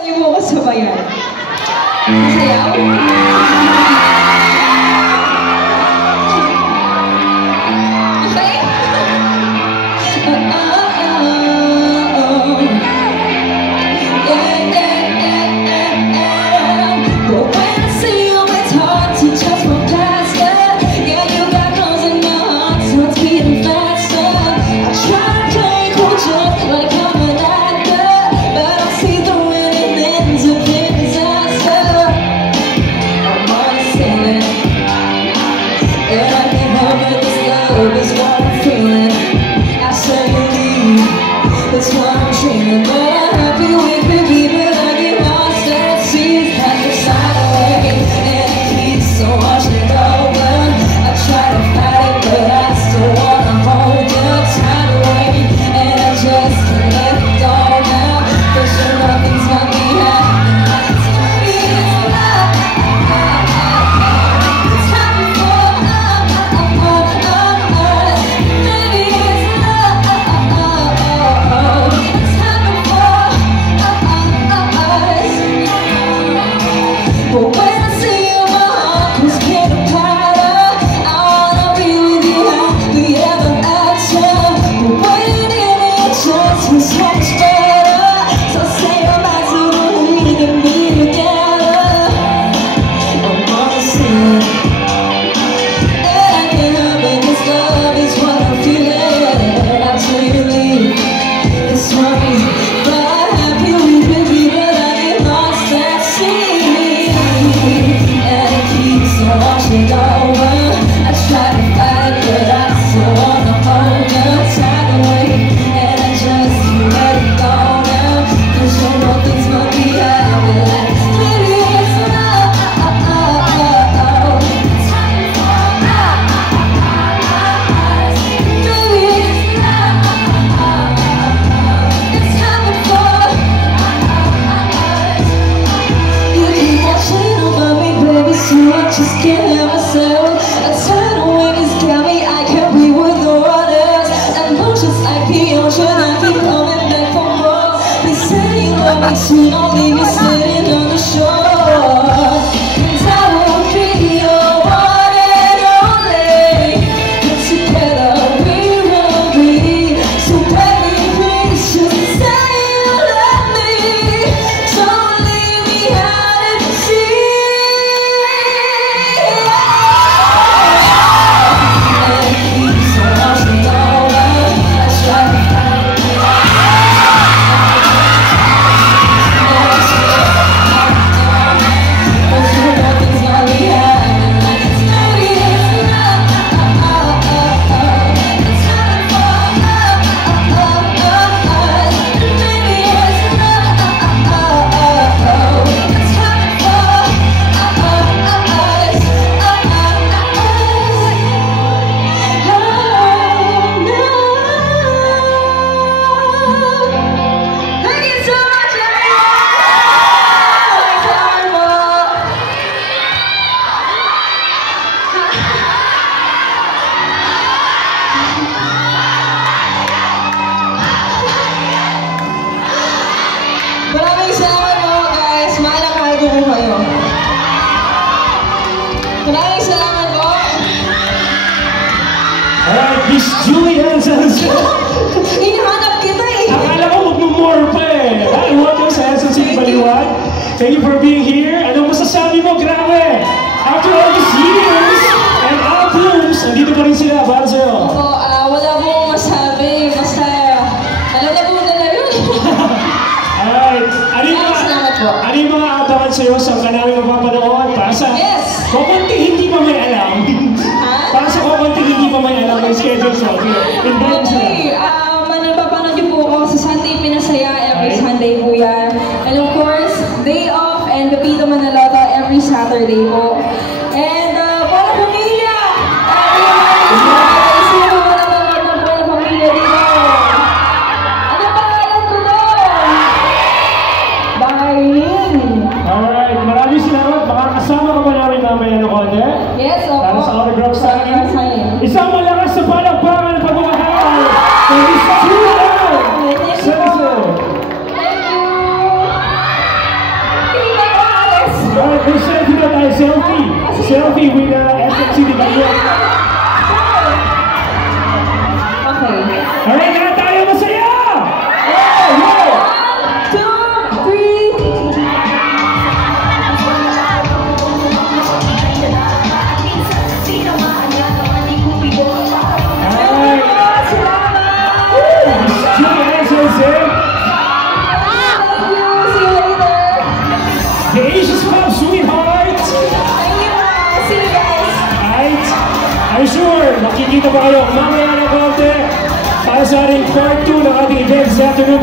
Niyo mo kasabayan. Masayaw? Soon I'll leave you sitting on the shore, and I won't be your one and only, but together we will be. So baby, please just say you love me, don't leave me out at sea. And it keeps on washing over, I try to find it. Maraming salamat po guys, mahal ko po kayo. Maraming salamat po. Alright, Miss Julie Hansen. Hinahanap kita eh. Akala ko mag-more pa eh. Hi, welcome sa SNC Baliwag. Thank you for being here. Anong masasabi mo? Grabe! After all these years and albums, nandito pa rin sila para sa'yo. Oo, wala pong masabi. Basta, alam na po na yun. Alright, Salamat po. ano yung mga abangan sa'yo sa kanaming mapapanood? Para sa Yes! kukunting hindi pa may alam. Para sa kukunting hindi pa may alam ng schedule sa invite sila. Okay, manapapanood niyo po ako sa Sunday Pinasaya, every Sunday po yan. And of course, Day Off and Pepito Manaloto every Saturday po. And para pamilya! Sino ba nanonood ng para pamilya dito? Ano pangalan ko doon? Bahayin! Alright, maraming salamat. Baka kasama ka pa namin mamaya ng konti. Yes, opo. Para sa autograph signing. Signing. Isang malakas na palakpakan ng pagmamahal. Thank you so much. Thank you po. Thank you. tayo, selfie. Selfie with SMC Di Baliwag. Okay. Alright, lahat tayo masaya! The Asia's Club, sweethearts! Alright, I'm sure makikita pa kayo mamaya na konti para sa ating part 2 ng ating event this afternoon.